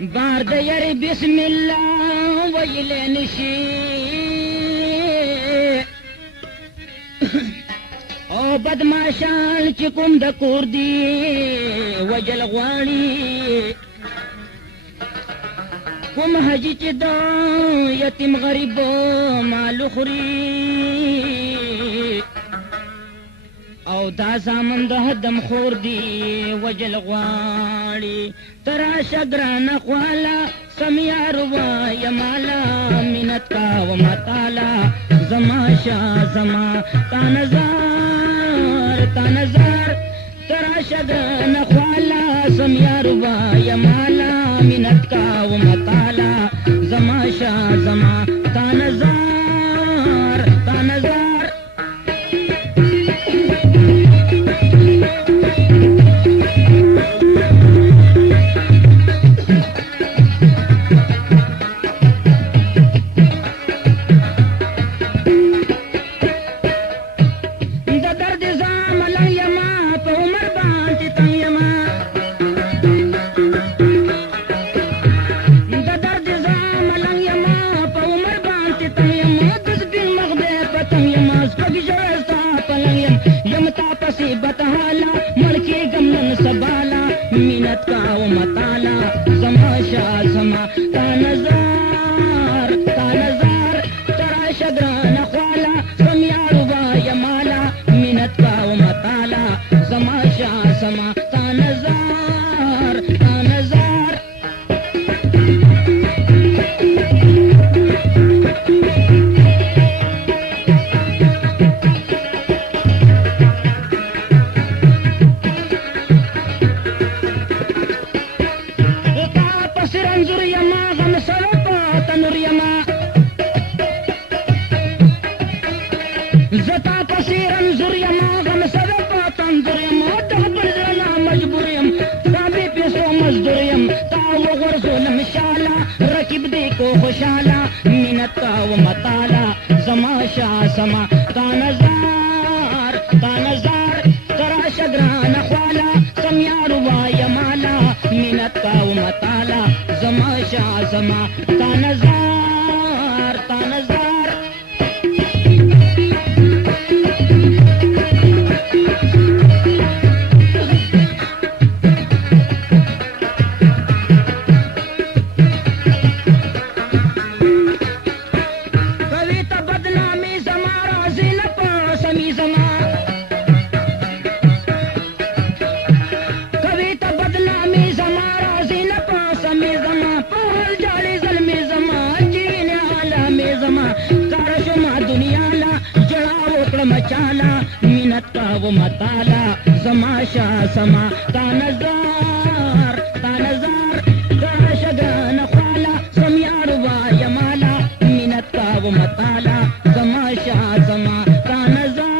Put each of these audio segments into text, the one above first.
بار د یری بسم الله ویل نشي او بدمعشان چې کوم د کور دی وجل غواړي کوم حجی چې د یتیم غریب مال خوري او دا زامن د هدم خور دی وجل غواړي تراشه ګرانه خواله سمیار وای مالا منت کا و مطالا زما شاه زما تا نظر تراشه ګرانه خواله سمیار وای مالا منت کا و مطالا زما شاه زما تا نظر منت کا و مطالا زما شاہ زما تا نظر تراش گران خوالا سمیارو با یمالا منت کا و مطالا زما شاہ زما تا نظر زتا پسیرن زریم غم صدقا تنظریم تغبر زرنا مجبوریم تابی پیسو مزدوریم تاو غرزولم شالا رکب دیکو خوشالا منت کا و مطالا زما شاہ زما تا نظر تراش گران خوالا سمیارو وای مالا منت کا و مطالا زما شاہ زما تا نظر مچالا منت کا و مطالا زما شاہ زما تا نظر تراش گران خوالا سمیار وای مالا منت کا و مطالا زما شاہ زما تا نظر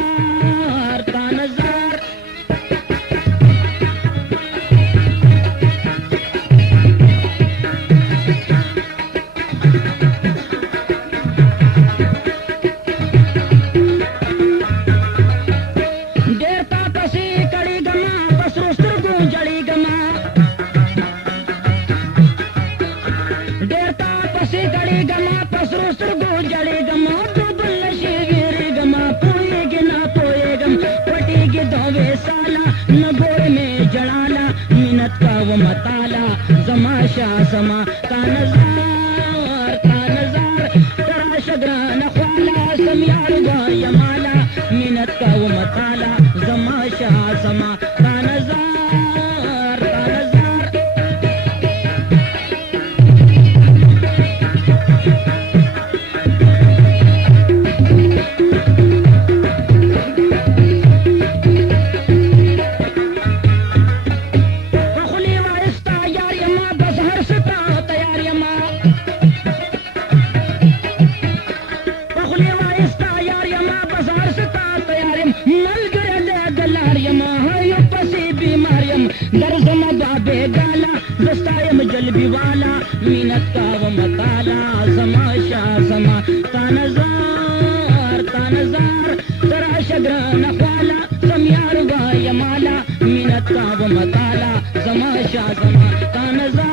منت کا و مطالا زما شاہ زما تا نظر تراش گران خوالا سمیار وای مالا منت کا و مطالا زما شاہ زما تا نظر درزم بابے گالا دستایم جلبی والا منت کا و مطالا زما شاہ زما تا نظر تراش گران خوالا سمیار وای مالا منت کا و مطالا زما شاہ زما تا نظر